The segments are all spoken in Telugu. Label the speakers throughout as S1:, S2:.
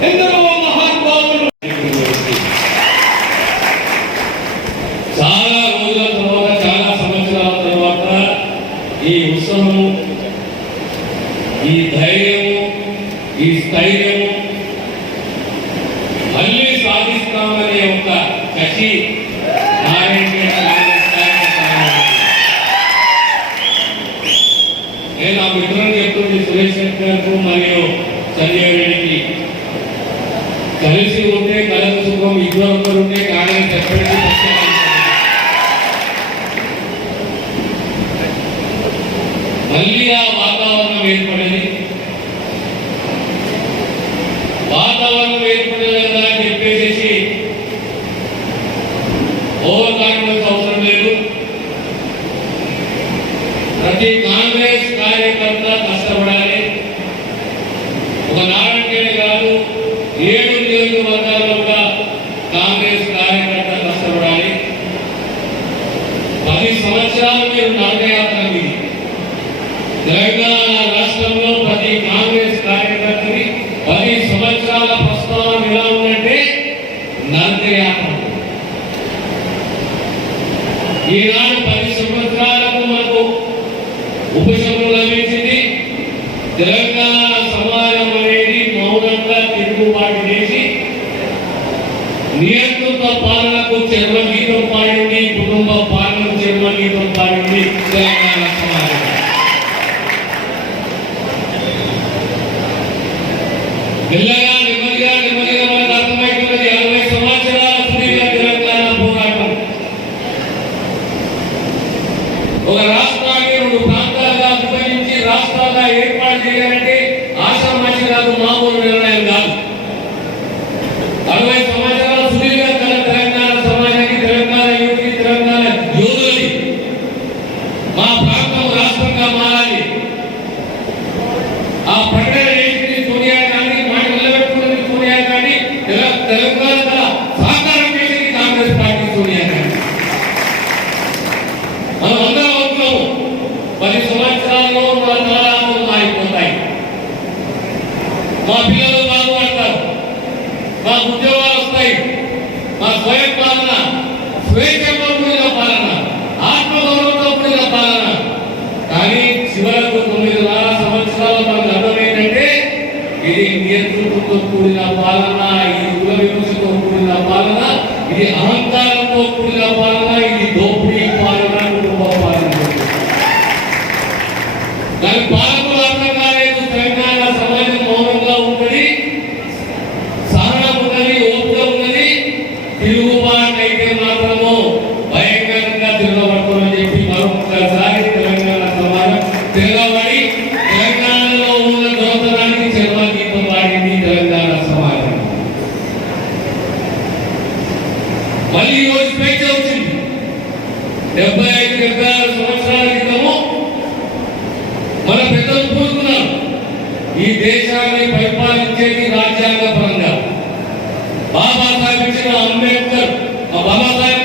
S1: Hey! the Lord కుటుంబం ఇంట్లో ఒక్కరు ఉంటే గాడిని చెప్పండి మళ్ళీ ఆ వాతావరణం ఏర్పడే సంవత్సరాలు మీరు నాటయాత్ర తెలంగాణ que Yeah. మన పెద్దలు కోరుకున్నారు ఈ దేశాన్ని పరిపాలించేది రాజ్యాంగ పరంగా. బాబాసాహెబ్ ఇచ్చిన అంబేద్కర్ బాబాసాహెబ్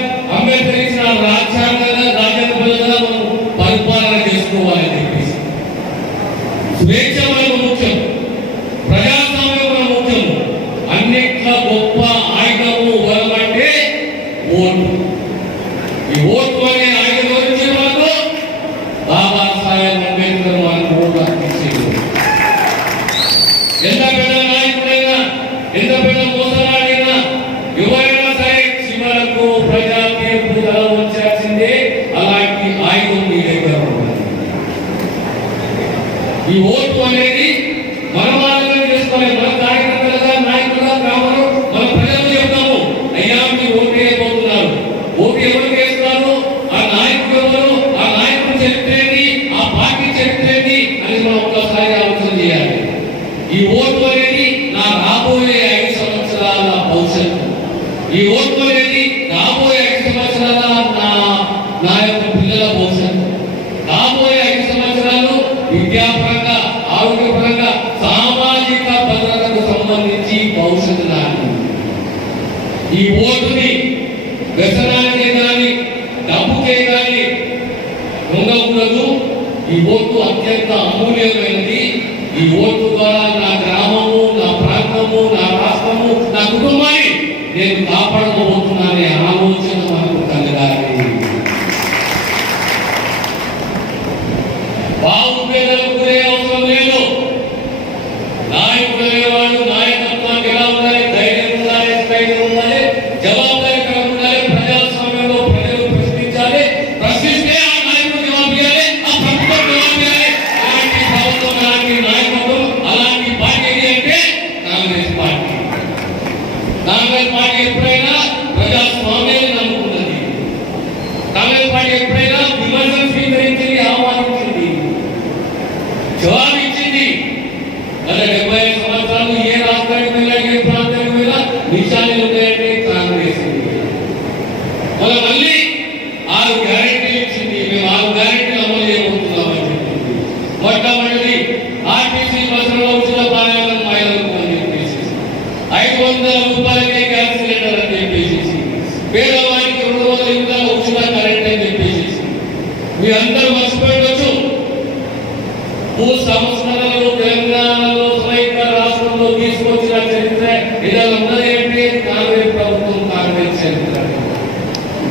S1: Paulo Verão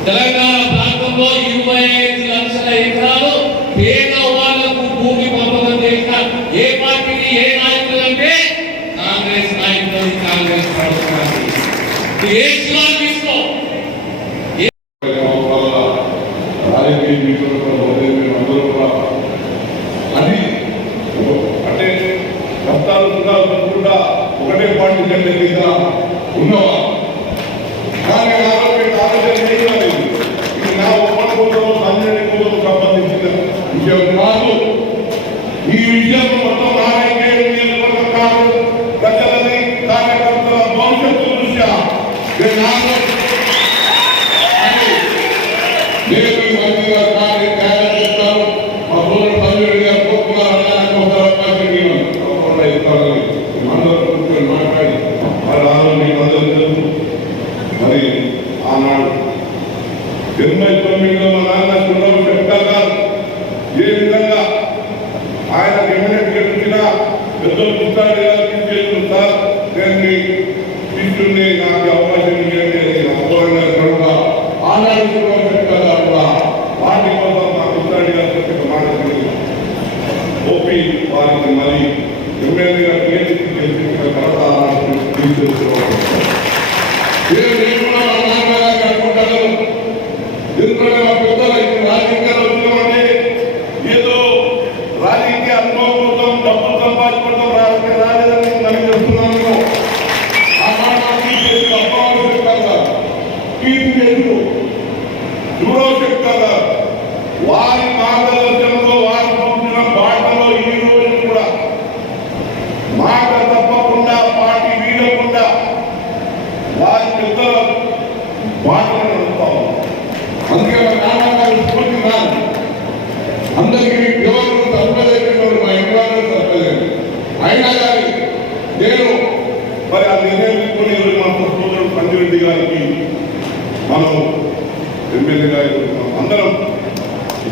S1: తెలంగాణ
S2: విషయం కాదు ఈ విషయం మొత్తం voluntariado. టీవీలు దూరశక్తాల వారి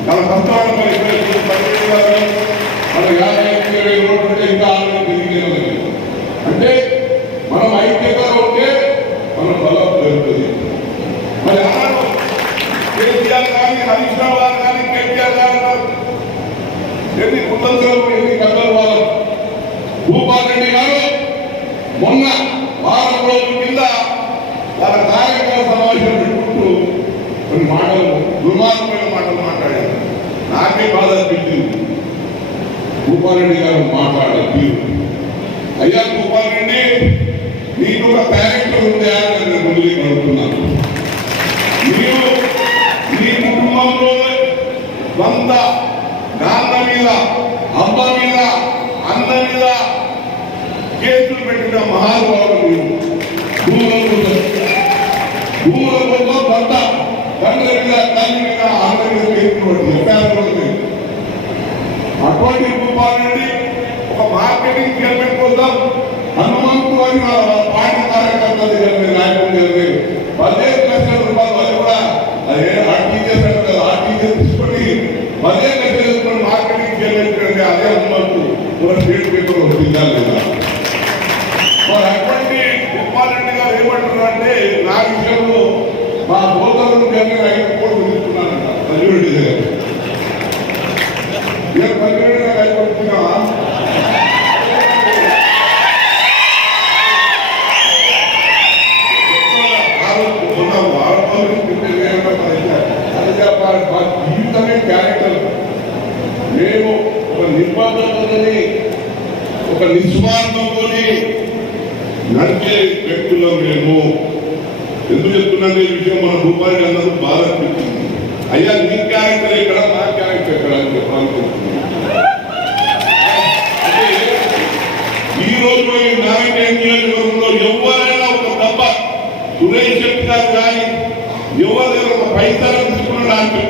S2: మన పంతొమ్మిది వందల ఇరవై ఉండి మీకు ఒక పేరెంట్ ఉందా నేను ముందు అడుగుతున్నాను మీరు మీ కుటుంబంలో వంద నాన్న మీద అమ్మ మీద అన్న మీద కేసులు పెట్టిన మహానుభావులు మీరు భూలోకంలో. భూలోకంలో వంద తండ్రి మీద తల్లి మీద అన్న మీద కేసులు పెట్టిన అటువంటి రూపాన్ని ఒక మార్కెటింగ్ చైర్మన్ కోసం పదిహేను లక్షల రూపాయల వరకు కూడా అది ఆర్టీజీఎస్ అంటే ఆర్టీజీఎస్ తీసుకొని పదిహేను లక్షల మార్కెటింగ్ చేయలేటువంటి అదే అమ్మకు మన స్టేట్ గారు ఏమంటున్నారంటే నా విషయంలో మా సోదరులు జరిగిన ఐదు కోట్లు ఒక ఒక నిస్వార్థంతో నడిచే వ్యక్తులం మేము. ఎందుకు చెప్తున్నాను ఈ విషయం? మన భూపాలి అందరూ బాధ అనిపించింది అయ్యా నీ క్యారెక్టర్ ఇక్కడ నా క్యారెక్టర్ ఇక్కడ అని చెప్పాలనుకుంటున్నాను ఈ రోజు ఈ నారాయణ నియోజకవర్గంలో ఎవరైనా ఒక దెబ్బ సురేష్ శెట్టి గారు కానీ ఎవరైనా ఒక పైసలు తీసుకున్నాడు అంటే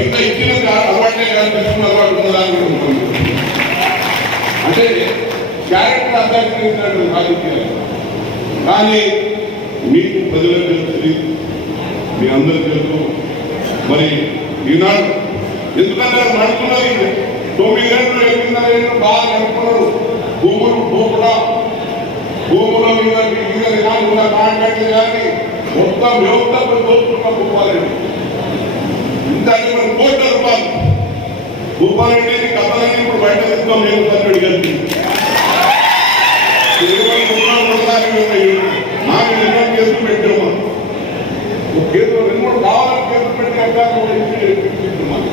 S2: పైసా ఇచ్చిన అలవాటే కానీ తీసుకున్న అలవాటు ఉన్నదాన్ని కూడా ఉంటుంది. అంటే క్యారెక్టర్ అర్థం రాజకీయాలు. కానీ మీకు ప్రజలకు తెలుస్తుంది మీ అందరికీ తెలుసు. మరి ఈనాడు ఎందుకంటే నడుతున్నది తొమ్మిది గంటలు ఎనిమిదిన్నర ఏళ్ళు బాగా నడుపుతున్నారు భూములు భూముల భూముల మీద మీద కానీ ఉన్న కాంట్రాక్ట్ కానీ మొత్తం వ్యవస్థ దోచుకున్న భూపాలండి కోట్ల రూపాయలు భూపాలండి కథలన్నీ ఇప్పుడు బయట తెస్తాం నేను తగ్గడి కలిపి. ఇరవై ముప్పై ఒకసారి నాకు ఎన్నో కేసులు పెట్టాము ఒక కేసు రెండు మూడు కావాలని కేసులు పెట్టి అడ్డాలు కూడా ఇచ్చి ఇప్పించుకున్నాను.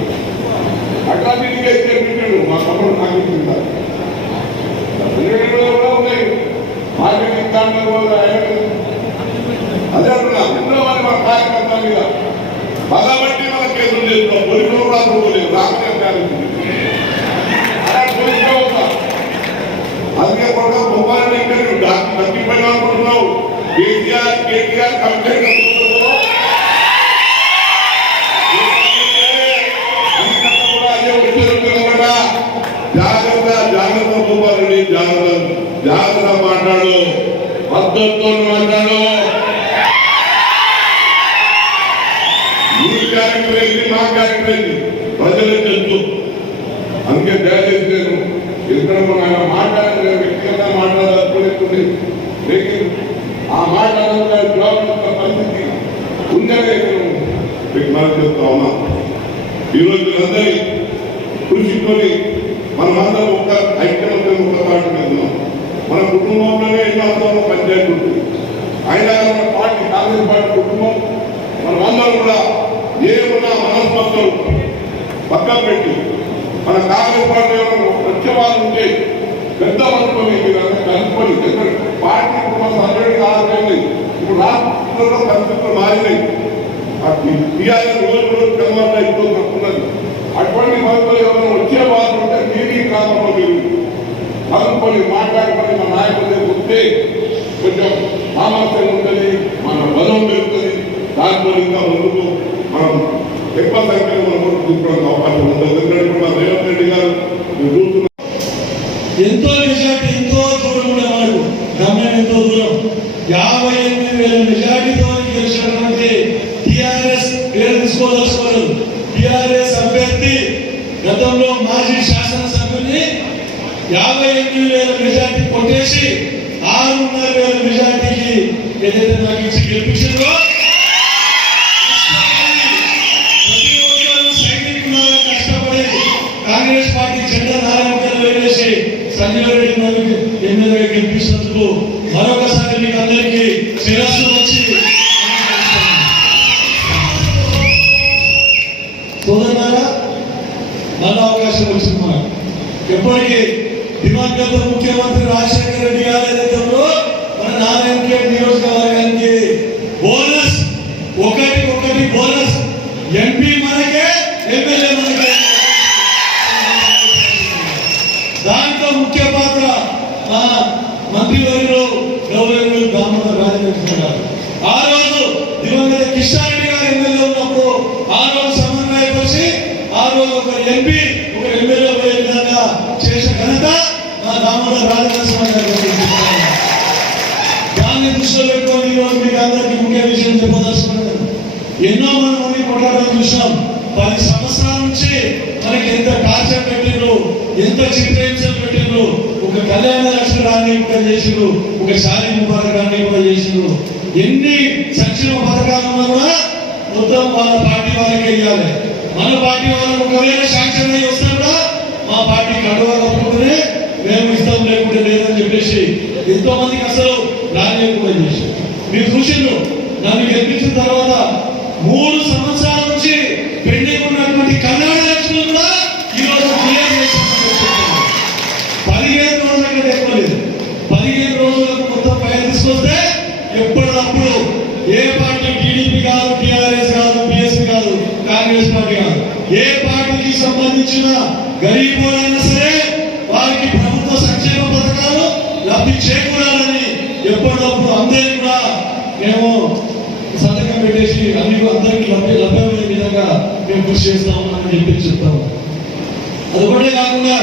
S2: అట్లా తిరిగి అయితే పెట్టాడు మా తమ్ముడు నాకు ఇచ్చిందా. రెండు కూడా ఉన్నాయి. మార్కెట్ ఇస్తాను కూడా ఆయన- అదే అంటున్నా. ఇందులో మరి మన కార్యకర్తల మీద పగబట్టి మన కేసులు చేస్తున్నాం పోలీసులు కూడా అనుకోలేదు రాకనే అలా అందుకే కూడా మొబైల్ ఇంటర్వ్యూ డాక్టర్ అనుకుంటున్నావు. కేసీఆర్ కేటీఆర్ కంప్లైంట్ జాగ్రత్త జాగ్రత్త జాగ్రత్త మాట్లాడు. పద్ధతితో మాట్లాడు నీ క్యారెక్టర్ ఏంటి మా క్యారెక్టర్ ఏంటి ప్రజలకు తెలుసు అందుకే దయచేసి నేను ఇక్కడ ఆయన మాట్లాడిన వ్యక్తిగతంగా మాట్లాడాలనుకునేస్తుంది లేకిన్ ఆ మాట్లాడాలని జవాబు ఇచ్చే పరిస్థితి ఉందనే నేను మీకు మనం చెప్తా ఉన్నా ఈరోజు అందరి కృషితోని మనమందరం ఒక ఐక్యమత్యం ఒక పాటు వెళ్తున్నాం మన కుటుంబంలోనే ఎన్నో అందరం పంచాయతీ ఉంటుంది అయినా మన పార్టీ కాంగ్రెస్ పార్టీ కుటుంబం మనం అందరం కూడా ఏమన్నా మనస్పర్ధలు పక్కన పెట్టి మన కాంగ్రెస్ పార్టీ వచ్చే ఉంటే పెద్ద అనుకోని కలుపుకొని పార్టీ కుటుంబం మన హండ్రెడ్ ఇప్పుడు రాష్ట్రంలో పరిస్థితులు మారినాయి. టీఆర్ఎస్ రోజు రోజు కలవాళ్ళు ఇప్పుడు వస్తున్నది అటువంటి పరిస్థితులు ఎవరైనా వచ్చే వాళ్ళు ఉంటే మీది గ్రామంలో మీరు కలుపుకొని మాట్లాడుకొని మన నాయకుల దగ్గర వస్తే కొంచెం సామర్థ్యం ఉంటుంది మన బలం పెరుగుతుంది. దాంట్లో ఇంకా ముందుకు మనం ఎక్కువ సంఖ్యలో మనం ముందుకు తీసుకోవడానికి అవకాశం ఉంటుంది.
S3: కళ్యాణ లక్ష్మి రాని ఒక చేసిండ్రు ఒక శారీ పథకాన్ని కూడా చేసిండు. ఎన్ని సంక్షేమ పథకాలు ఉన్నా కూడా మొత్తం వాళ్ళ పార్టీ వాళ్ళకే ఇవ్వాలి మన పార్టీ వాళ్ళకు ఒకవేళ శాంక్షన్ అయ్యి వస్తే కూడా మా పార్టీ కడువ కప్పుకుంటేనే మేము ఇస్తాం లేకుంటే లేదని చెప్పేసి ఎంతో మందికి అసలు రానియకుండా చేసి మీరు చూసిండు నన్ను గెలిపించిన తర్వాత మూడు సంవత్సరాల నుంచి పెండింగ్ ఉన్నటువంటి కళ్యాణ ఏ పార్టీ టీడీపీ కాదు టీఆర్ఎస్ కాదు బిఎస్పీ కాదు కాంగ్రెస్ పార్టీ కాదు. ఏ పార్టీకి సంబంధించిన గరీబులైనా సరే వారికి ప్రభుత్వ సంక్షేమ పథకాలు లబ్ధి చేకూరాలని ఎప్పటికప్పుడు అందరికీ కూడా మేము సంతకం పెట్టేసి అన్ని అందరికీ లభ్య లభ్యమయ్యే విధంగా మేము కృషి చేస్తామని చెప్పి చెప్తాము అదొకటే కాకుండా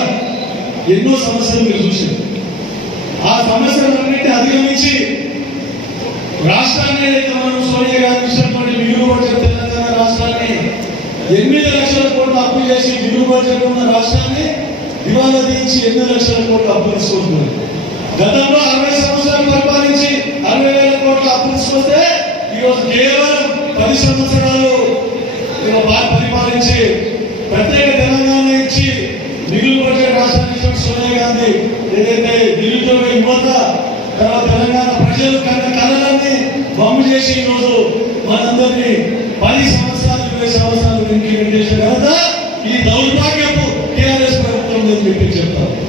S3: ఎన్నో సమస్యలు మీరు చూసారు ఆ సమస్యలన్నింటినీ అధిగమించి రాష్ట్రాన్ని ఏదైతే మనం సోనియా గారు ఇచ్చినటువంటి మిగులు బడ్జెట్ తెలంగాణ రాష్ట్రాన్ని ఎనిమిది లక్షల కోట్లు అప్పు చేసి మిగులు బడ్జెట్ ఉన్న రాష్ట్రాన్ని దివాలా తీయించి ఎనిమిది లక్షల కోట్లు అప్పు తీసుకుంటుంది. గతంలో అరవై సంవత్సరాలు పరిపాలించి అరవై వేల కోట్ల అప్పు తీసుకొస్తే ఈరోజు కేవలం పది సంవత్సరాలు పరిపాలించి ప్రత్యేక తెలంగాణ ఇచ్చి మిగులు బడ్జెట్ రాష్ట్రానికి సోనియా గాంధీ ఏదైతే నిరుద్యోగ యువత తర్వాత తెలంగాణ ప్రజలు కన్న కళలను బొమ్మ చేసి ఈరోజు మనందరినీ పది సంవత్సరాలు ఇరవై సంవత్సరాలు వెనక్కి నెట్టేసిన ఘనత ఈ దౌర్భాగ్యపు టీఆర్ఎస్ ప్రభుత్వం అని చెప్పి చెప్తారు.